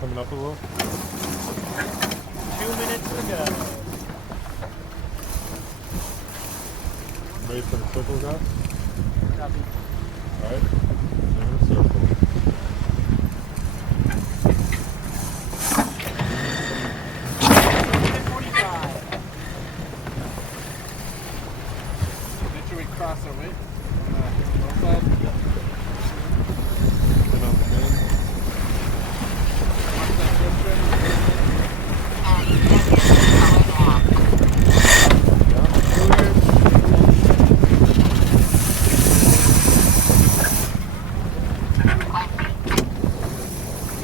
Coming up a little. 2 minutes to go. Ready for the circle, guys? Copy. Alright. In a circle. Make sure we cross our way on the north side. Then on the main. Watch that first turn.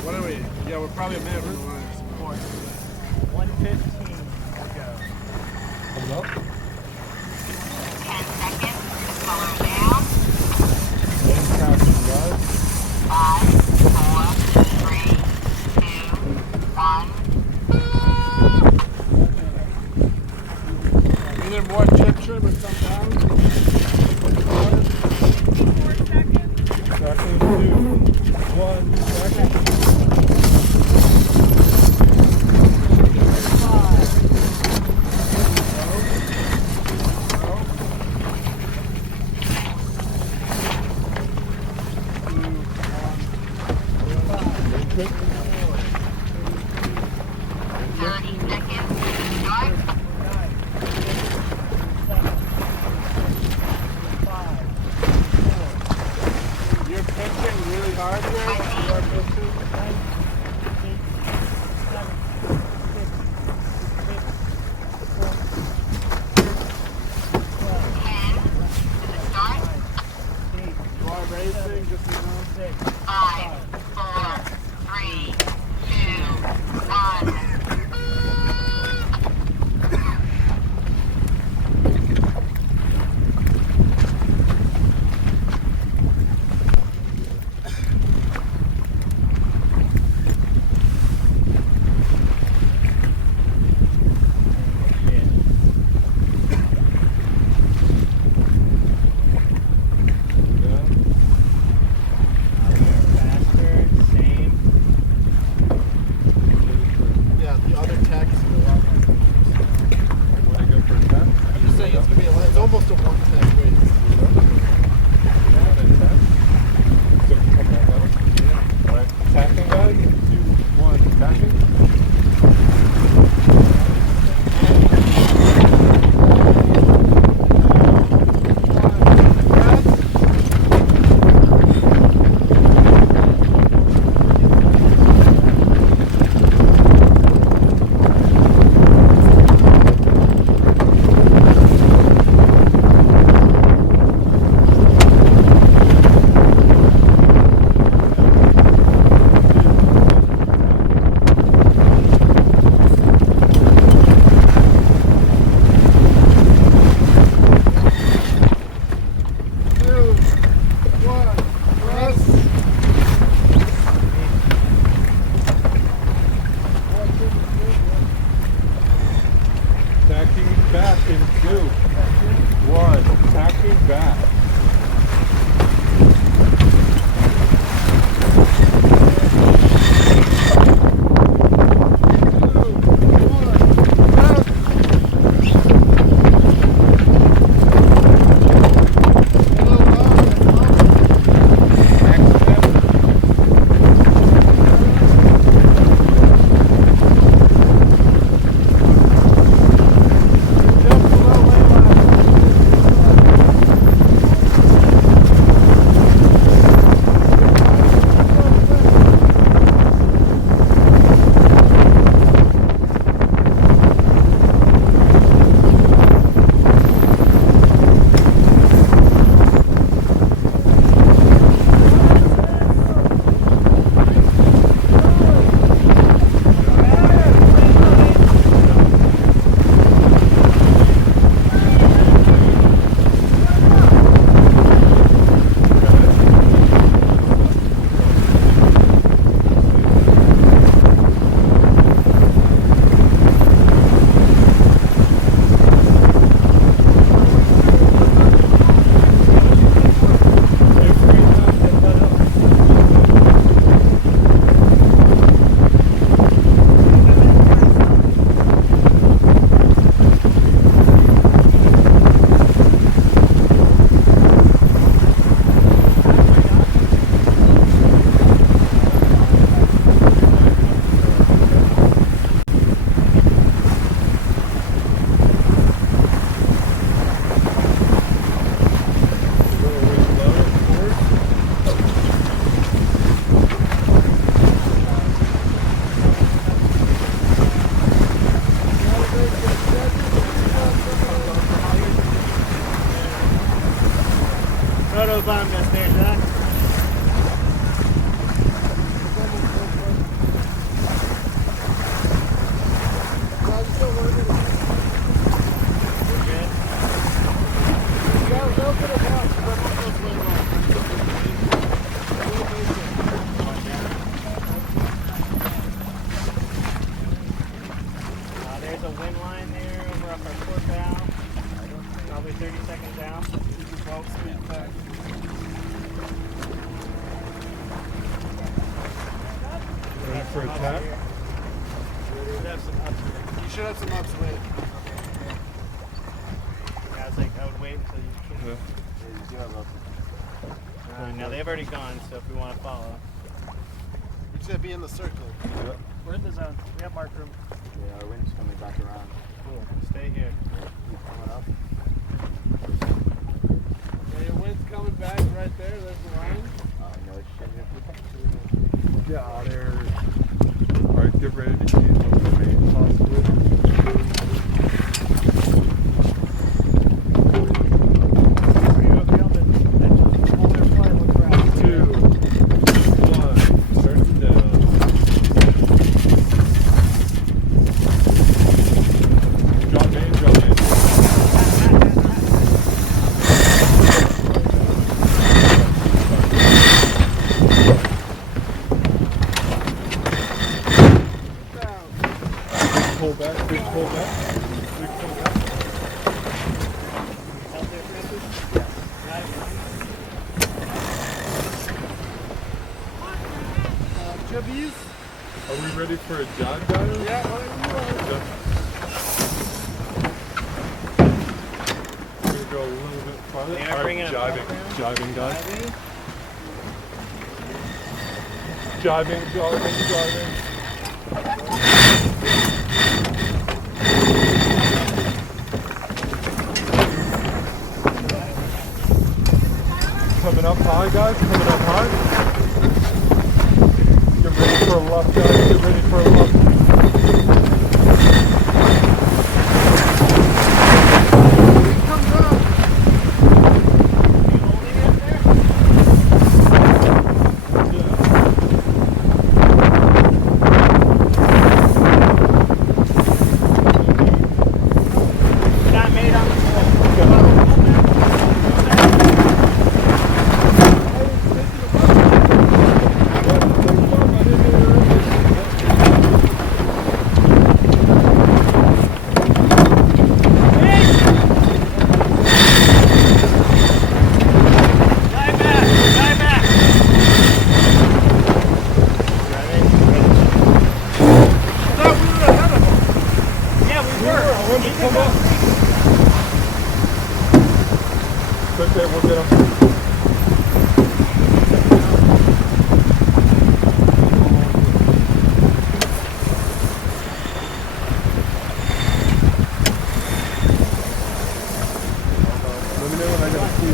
What are we? Yeah, we're probably a minute from the line. 1:15 to go. Coming up. 10 seconds. Slow down. Main captain, guys. 5, 4, 3, 2, 1. Either more chip trim or come down. 4 seconds. Second, 2, 1, second. 5. Main trip. 30 seconds. Start. 9, 7, 6, back in 2, 1. Tacking back. Photobomb just there, John. There's a wind line there over up our port bow. Probably 30 seconds out. 12 speed back. Ready for attack? You should have some ups later. Yeah, I was like, I would wait until you came. Yeah. Now they've already gone, so if we want to follow. You should be in the circle. Yeah. We're in the zone. We have mark room. Yeah, our wind's coming back around. Cool. Stay here. Keep coming up. Yeah, your wind's coming back right there. There's the line. No shit. Yeah, there's. Alright, get ready to keep up the main possibly. Pull back, big pull back. Big pull back. Out there, Francis? Chubbies? Are we ready for a jibe, guys? Yeah, whatever you want. We're gonna go a little bit farther. They are Alright, bringing it jibing. back Jibing, guys. Diving. Jibing. Coming up high, guys. Coming up high. Get ready for a luff, guys. Get ready for a luff. Got made on the pole. come up. It's okay, we'll get him. Let me know when I gotta see it.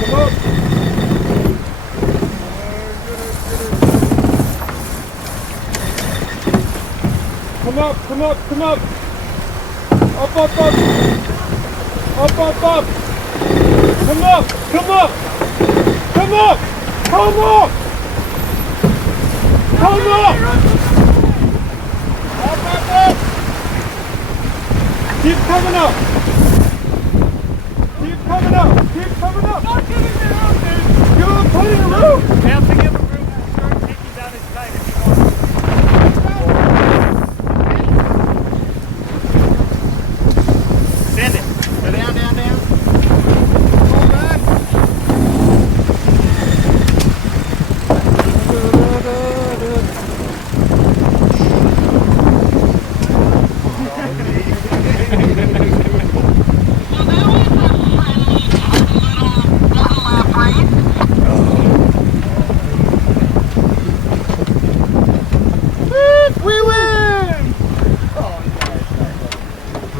Come up! Come up, come up, come up! Up, up, up! Up, up, up! Come up, come up! Come up! Come up! Come up! Up, up, up! Keep coming up! Keep coming up! Keep coming up! Not getting it out, dude. Give him plenty of room! We have to give him room to start taking down his kite if he wants. Send it. Go down, down, down. Pull back. We win!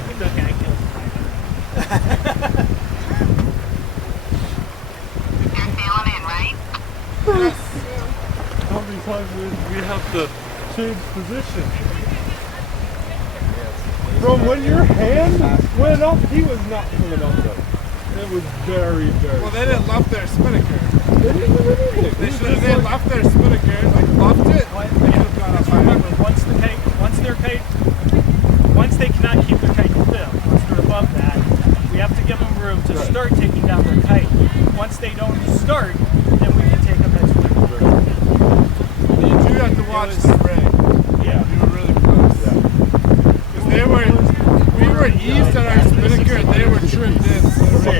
It's okay, I killed him. You're feeling it, right? How many times did we have to change position? From when your hand went up, he was not coming up though. It was very, very. Well, they didn't luff their spinnaker. They didn't do anything. They should have been luffed their spinnaker, like luffed it. They could have gone up higher. Remember, once they cannot keep their kite still, once they're above that, we have to give them room to start taking down their kite. Once they don't start, then we can take them next week. You do have to watch the rig. Yeah. You were really close. Because we were eased on our spinnaker and they were trimmed in. So